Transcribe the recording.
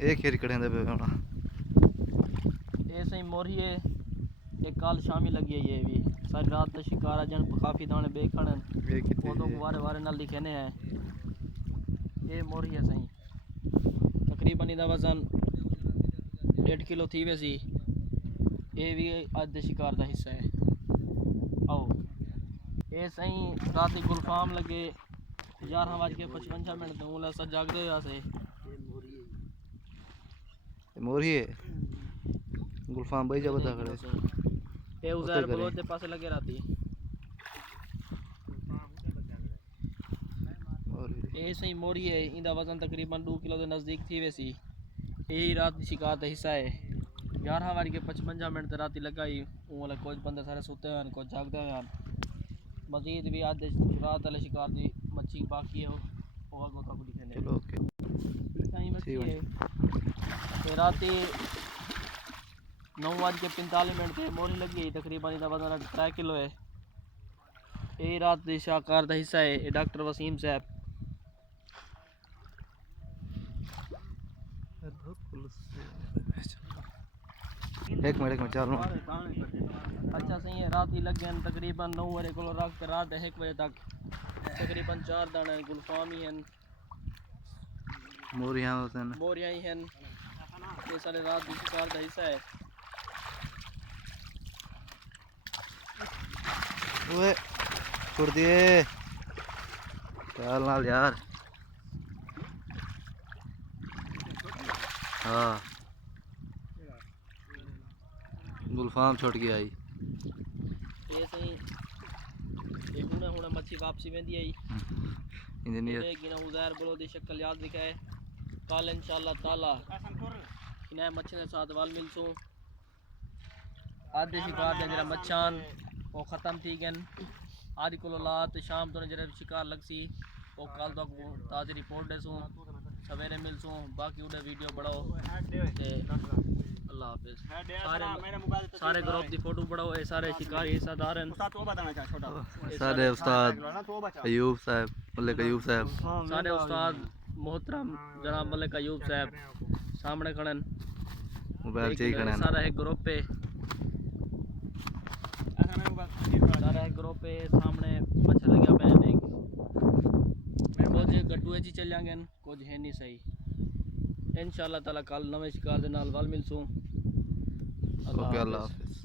ਇਹ ਖੇਰ ਕੜਿਆਂ ਦੇ ਪਏ ਹੋਣਾ ये सही मोरी है। एक काल शामी लगी है ये भी सारी रात का शिकार जन काफ़ी दाने बेखण ਇਹ ਕਿੱਥੇ पौधों को वारे वारे नाल दिखेने हैं। ये मोरी है सही तकरीबन इदा वजन 1.5 किलो थी वैसी। ये भी अज दे शिकार का हिस्सा है। आओ ये सही रात गुलफाम लगे 11:55 तो अस जागते हुए से मोरी है गुलफाम भाई जब बता खड़े ये उज़ैर बलोच के पास लगे रहती। ये सही मोरी है इंदा वजन तकरीबन 2 किलो के नज़दीक थी वैसी। यही रात की शिकार का हिस्सा है। 11:55 राती लगाई वो कुछ बंदे सारे सुते हुए हैं कुछ जागते हुए हैं। मजीद भी आज रात वाले शिकार की मच्छी बाकी है वो गोता को दिखे चलो ओके मच्छी है। राती 9:45 पे मोरी लगी तकरीबन इदा वजन 3 किलो है। ये रात की शाकार का हिस्सा है। ये डॉक्टर वसीम साहब एक मिनट चालू अच्छा सही है। रात ही लगे तकरीबन 9 बजे को रख कर रात 1 बजे तक तकरीबन 4 दाने गुलफाम ही हैं मोरियां होते हैं मोरियां ही हैं। ये सारे रात की शिकार का हिस्सा है। ओए छोड़ दिए चाल नाल यार। हाँ गुलफाम छोड़ के आई ये सही ये हुणे मच्छी वापसी में दी आई इंजीनियर गिना उज़ैर बलो दी शक्ल याद दिखाए। कल इंशाअल्लाह ताला इन्हें मच्छी के साथ वाल मिलसूं। आधे शिकार दे जरा मच्छान वो ख़त्म थी गए आदि को लात शाम तो जरा शिकार लगसी वो कल तक ताज़ी रिपोर्ट देसूं सवेरे मिलसूं। बाकी उड़े वीडियो बढ़ाओ अल्लाह हाफिज़। सारे ग्रुप की फोटो बढ़ाओ। ये सारे शिकारी हिस्सेदार हैं सारे उस्ताद अयूब साहब मलिक अयूब साहब सारे उस्ताद मोहतरम जनाब मलिक अयूब साहब सामने खड़े मोबाइल चाहिए खड़े सारा एक ग्रुप है सारा एक ग्रुप है सामने मच्छर लगे पे कुछ गड्डू जी चल जाएंगे कुछ है नहीं सही। इंशाअल्लाह ताला कल नवे शिकार दे नाल वल मिलसूं। अल्लाह हाफिज़।